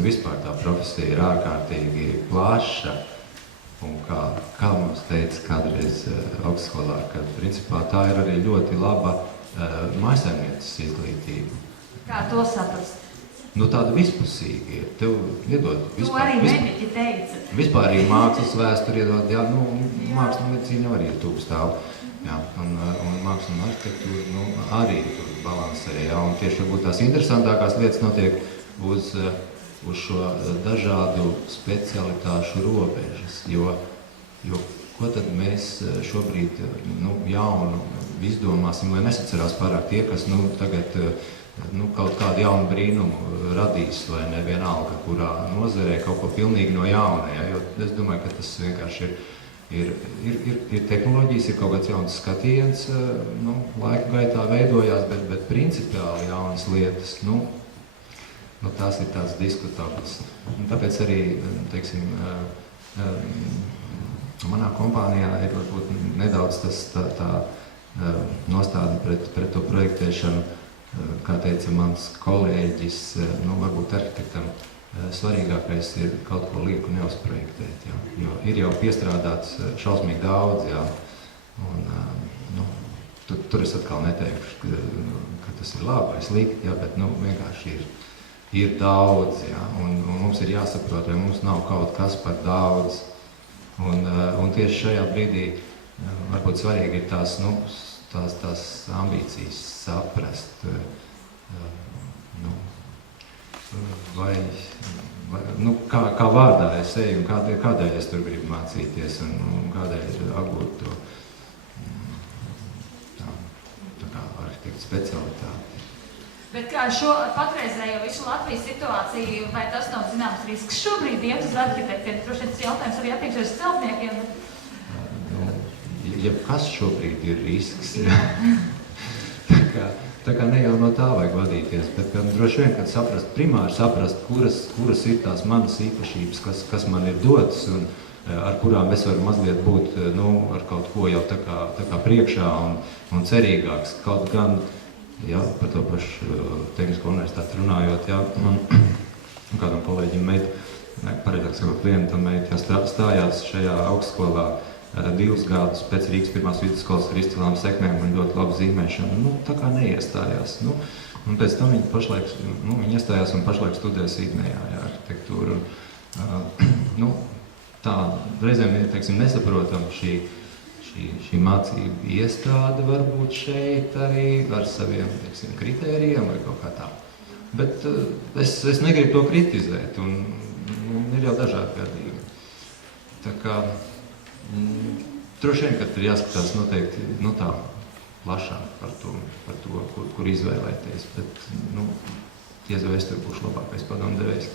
un vispār tā profesija ir ārkārtīgi plaša. Un kā mums teica kādreiz augstskolā, ka principā tā ir arī ļoti laba mājsaimnieces izglītība. Kā to saprast? Nu, tāda vispusīga ir. Tev iedod To arī mediķi teica. Vispārīgi mākslas vēsturi iedod, jā, nu, mākslas un medicīna jau arī ir tuvu stāv. Jā, un mākslas un arhitektūra, nu, arī tur balansē, jā, un tieši varbūt tās interesantākās lietas notiek uz šo dažādu specialitāšu robežas, jo ko tad mēs šobrīd, nu, jaunu izdomāsim, lai nesacerās pārāk tie, kas, nu, tagad, nu, kaut kādu jaunu brīnumu radīs, vai ne vienalga, kurā nozarē kaut ko pilnīgi no jauna, ja? Jo es domāju, ka tas vienkārši ir tehnoloģijas, ir kaut kāds jauns skatījiens, nu, laika gaitā veidojās, bet principiāli jaunas lietas, nu, tās ir tāds diskutabls. Un tāpēc arī, teiksim, manā kompānijā ir varbūt nedaudz tā nostāda pret to projektēšanu, kā teica mans kolēģis, nu, varbūt arhitektam svarīgākais ir kaut ko lieku neuzprojektēt, jā. Jo ir jau piestrādāts šausmīgi daudz, jā. Un, nu, tur es atkal neteikšu, ka tas ir labi vai slikti, jā, bet, nu, vienkārši ir daudz, jā. Un mums ir jāsaprot, vai mums nav kaut kas par daudz. Un tieši šajā brīdī varbūt svarīgi ir tās, nu, tās ambīcijas saprast, nu, vai nu, kā vārdā es eju un kādēļ es tur gribu mācīties un kādēļ apgūt to tā kā arhitekta specialitāti. Bet kā šo patreizējo visu Latvijas situāciju, vai tas nav zināms risks šobrīd iet uz arhitektiem? Droši vien tas jautājums arī attieksies uz celtniekiem. Kas šobrīd ir risks? Tā kā ne jau no tā vajag vadīties, bet droši vien, kad primāri saprast, kuras ir tās manas īpašības, kas man ir dotas un ar kurām es varu mazliet būt, nu, ar kaut ko jau tā kā priekšā un cerīgāks. Kaut gan, jā, par to pašu Tehnisko universitāti runājot, jā, man kādam kolēģim pareizāk sakot, klientam stājās šajā augstskolā 2 gadus pēc Rīgas pirmās vidusskolas ar izcilām sekmēm un ļoti labu zīmēšanu. Nu, tā kā neiestājās. Nu, un pēc tam viņi iestājās un pašlaik studē Sidnejā, jā, arhitektūru. Nu, tā reizēm ir, teiksim, nesaprotam šī mācība iestāde varbūt šeit arī ar saviem, teiksim, kritērijiem vai kaut kā tā. Bet es negribu to kritizēt un ir jau dažādi gadījumi. Tā kā droši vien, ka tur jāskatās noteikti, nu tā, plašāk par to, kur izvēlēties, bet, nu, diez vai es tur būšu labākais padomdevējs.